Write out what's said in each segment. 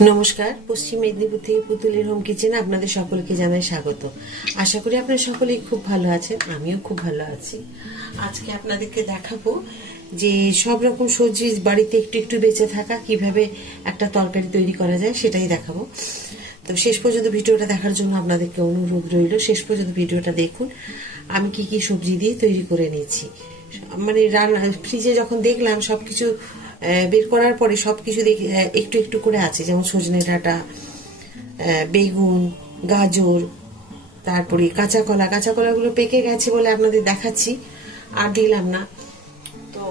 নমস্কার পশ্চিম মেদিনীপুর থেকে পুতুলের হোম কিচেনে আপনাদের সকলকে জানাই স্বাগত। আশা করি আপনারা সকলেই খুব ভালো আছেন আমিও খুব ভালো আছি। আজকে আপনাদেরকে দেখাবো যে সব রকম সবজি বাড়িতে একটু একটু বেঁচে থাকা কীভাবে একটা তরকারি তৈরি করা যায় সেটাই দেখাবো। তো শেষ পর্যন্ত ভিডিওটা দেখার জন্য আপনাদেরকে অনুরোধ রইল শেষ পর্যন্ত ভিডিওটা দেখুন। আমি কি কি সবজি দিয়ে তৈরি করে নিয়েছি। মানে রান্না ফ্রিজে যখন দেখলাম সবকিছু আহ, বের করার পরে সবকিছু দেখি আহ, একটু একটু করে আছে যেমন সজনে ডাঁটা বেগুন গাজর তারপরে কাঁচা কলা কাঁচা কলাগুলো পেকে গেছে বলে আপনাদের দেখাচ্ছি আর দিলাম না। তো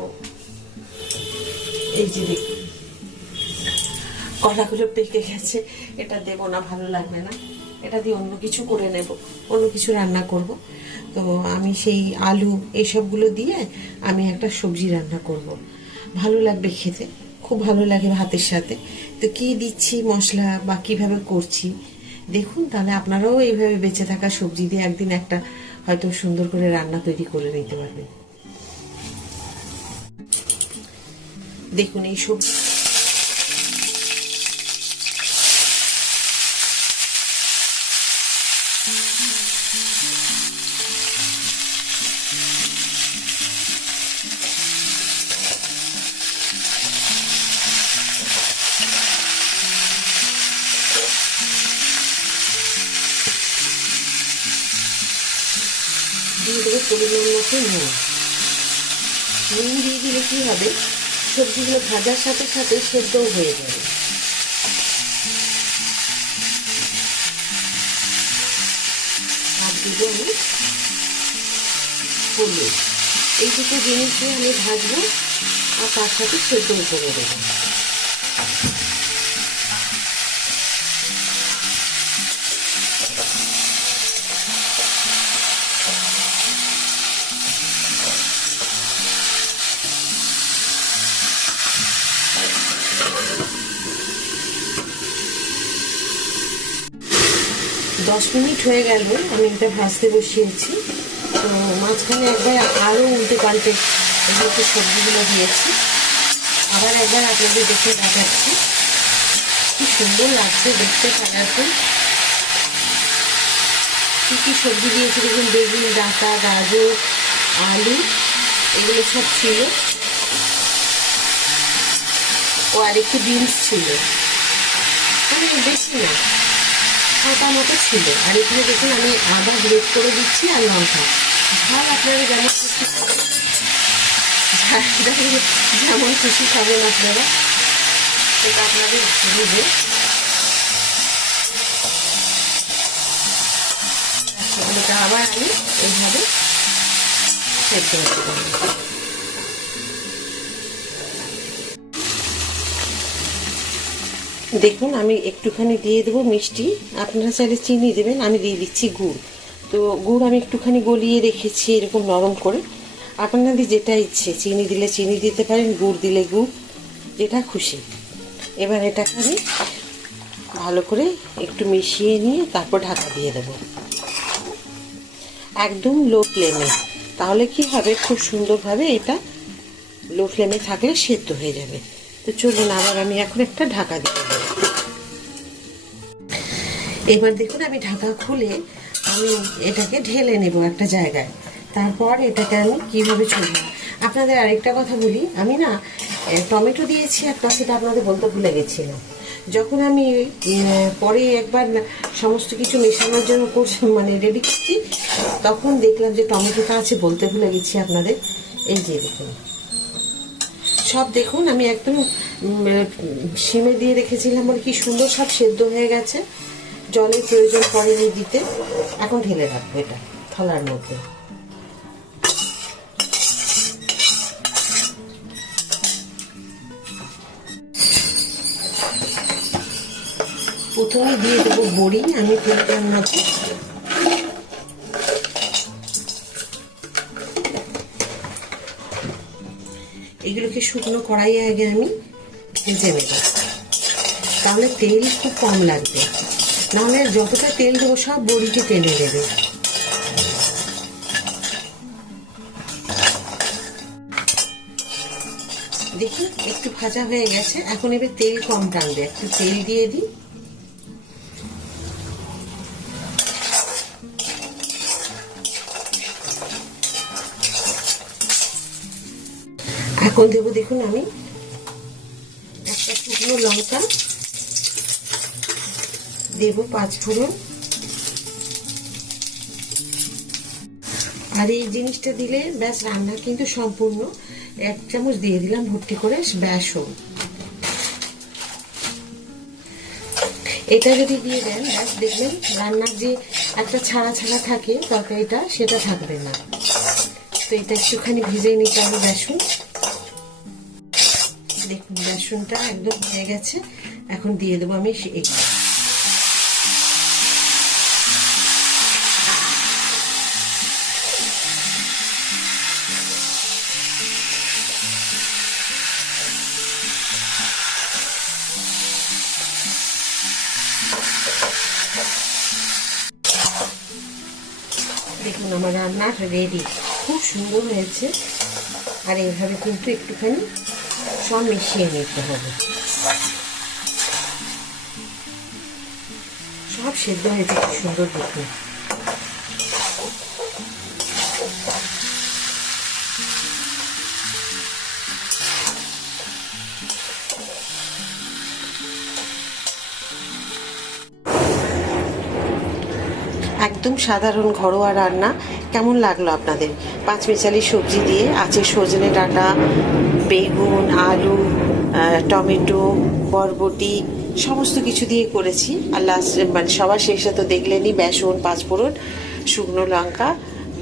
এই যে কলাগুলো পেকে গেছে এটা দেব না ভালো লাগবে না। এটা দিয়ে অন্য কিছু করে নেব অন্য কিছু রান্না করব। তো আমি সেই আলু এসবগুলো দিয়ে আমি একটা সবজি রান্না করব। ভালো লাগবে খেতে, খুব ভালো লাগে ভাতের সাথে। তো কী দিচ্ছি, মশলা বা কীভাবে করছি? দেখুন, তাহলে আপনারাও এইভাবে বেঁচে থাকা সবজি দিয়ে একদিন একটা হয়তো সুন্দর করে রান্না তৈরি করে নিতে পারবেন। দেখুন, এই সবজি দিয়ে দেবো পরিমাণ মতো নুন। নুন দিয়ে দিলে কি হবে? সবজিগুলো ভাজার সাথে সাথে সেদ্ধও হয়ে যাবে। আর দিব আমি হলুদ এই দুটো জিনিসই আমি ভাজবো আর তার সাথে সেদ্ধও করে দেবো। দশ মিনিট হয়ে গেল, আমি এটা ভাজতে বসিয়েছি। তো মাঝখানে একবার আরও উল্টে পাল্টে এগুলোকে সবজিগুলো দিয়েছি। আবার একবার আপনাদের দেখে দেখাচ্ছি। কি সুন্দর লাগছে দেখতে কালারফুল কী কী সবজি দিয়েছি, দেখুন, বেগুন, ডাঁটা, গাজর, আলু, এগুলো সব ছিল। ও আর একটু বিনস ছিল। মানে বেশি না। ছটা মতো ছিল। আর এখানে দেখুন আমি আদা গ্রেট করে দিচ্ছি আর লঙ্কা ঝাল আপনারা যেমন খুশি যেমন খুশি খাবেন আপনারা। সেটা আপনাদের বুঝে সেগুলোকে আবার আমি এইভাবে সেদ্ধ হতে পারব। দেখুন, আমি একটুখানি দিয়ে দেবো মিষ্টি। আপনারা চাইলে চিনি দেবেন, আমি দিয়ে দিচ্ছি গুড়। তো গুড় আমি একটুখানি গলিয়ে রেখেছি, এরকম নরম করে। আপনাদের যেটা ইচ্ছে, চিনি দিলে চিনি দিতে পারেন, গুড় দিলে গুড়। যেটা খুশি। এবার এটাকে আমি ভালো করে একটু মিশিয়ে নিয়ে তারপর ঢাকা দিয়ে দেবো। একদম লো ফ্লেমে তাহলে কি হবে? খুব সুন্দরভাবে এটা লো ফ্লেমে থাকলে সেদ্ধ হয়ে যাবে। তো চলুন, আবার আমি এখন একটা ঢাকা দিয়ে দেবো। এবার দেখুন, আমি ঢাকা খুলে আমি এটাকে ঢেলে নেব একটা জায়গায়। তারপর এটাকে আমি কীভাবে চলবো আপনাদের আরেকটা কথা বলি, আমি না টমেটো দিয়েছি একটা সেটা আপনাদের বলতে ভুলে গেছিলাম। যখন আমি পরে একবার সমস্ত কিছু মেশানোর জন্য করছি মানে রেডি করছি, তখন দেখলাম যে টমেটোটা আছে বলতে ভুলে গেছি আপনাদের। এই যে দেখুন। সব দেখুন, আমি একদম সিমে দিয়ে রেখেছিলাম বলে কি সুন্দর সব সেদ্ধ হয়ে গেছে। জলের প্রয়োজন পড়েনি দিতে, এখন ঢেলে রাখব এটা থালার মধ্যে। প্রথমে দিয়ে দেবো বড়ি, আমি প্রয়োজন মতো এগুলোকে শুকনো কড়াইয়ে আগে আমি ভেজে নেব। তাহলে তেল খুব কম লাগবে। নাহলে যতটা তেল দেবো সব বড়িকে টেনে দেবে দেখি, একটু ভাজা হয়ে গেছে, এখন এবার তেল কম টানবে। একটু তেল দিয়ে দিই। এখন দেবো, দেখুন আমি একটা শুকনো লঙ্কা। দেবো পাঁচ ফোড়ন। আর এই জিনিসটা দিলে ব্যাস রান্না কিন্তু সম্পূর্ণ। এক চামচ দিয়ে দিলাম ভর্তি করে বেসন। এটা যদি দিয়ে দেন, ব্যাস দেখবেন রান্নার যে একটা ছাড়া ছাড়া থাকে, তরকারিটা, সেটা থাকবে না। তো এটা একটুখানি ভিজে নিতে হবে বেসন। দেখুন, বেসনটা একদম হয়ে গেছে। এখন দিয়ে দেবো আমি এই দেখুন, আমার রান্না রেডি খুব সুন্দর হয়েছে। আর এইভাবে কিন্তু একটুখানি সব মিশিয়ে নিতে হবে। সব সেদ্ধ হয়েছে খুব সুন্দর দেখুন। একদম সাধারণ ঘরোয়া রান্না। কেমন লাগল আপনাদের? পাঁচ মিশালি সবজি দিয়ে আছে সজনে ডাঁটা, বেগুন, আলু টমেটো, বরবটি, সমস্ত কিছু দিয়ে করেছি। আর লাস্ট মানে সবার শেষে তো দেখলেনই বেসন, পাঁচফোড়ন, শুকনো লঙ্কা,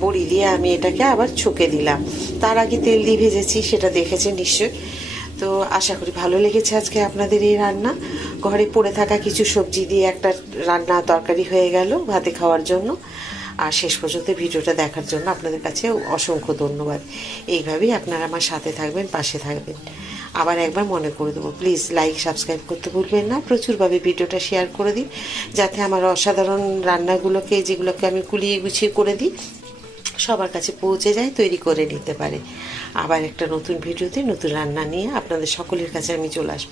বড়ি দিয়ে আমি এটাকে আবার ছুকে দিলাম। তার আগে তেল দিয়ে ভেজেছি, সেটা দেখেছেন নিশ্চয়ই। তো আশা করি ভালো লেগেছে আজকে আপনাদের এই রান্না। ঘরে পড়ে থাকা কিছু সবজি দিয়ে একটা রান্না তরকারি হয়ে গেল ভাতে খাওয়ার জন্য। আর শেষ পর্যন্ত ভিডিওটা দেখার জন্য আপনাদের কাছে অসংখ্য ধন্যবাদ। এইভাবেই আপনারা আমার সাথে থাকবেন, পাশে থাকবেন। আবার একবার মনে করে দেবো প্লিজ লাইক সাবস্ক্রাইব করতে ভুলবেন না। প্রচুরভাবে ভিডিওটা শেয়ার করে দিন, যাতে আমার অসাধারণ রান্নাগুলোকে, যেগুলোকে আমি কুলিয়ে গুছিয়ে করে দিই সবার কাছে পৌঁছে যায়, তৈরি করে নিতে পারে। আবার একটা নতুন ভিডিওতে নতুন রান্না নিয়ে আপনাদের সকলের কাছে আমি চলে আসব।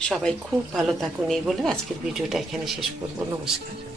সবাই খুব ভালো থাকুন এই বলে আজকের ভিডিওটা এখানে শেষ করব। নমস্কার।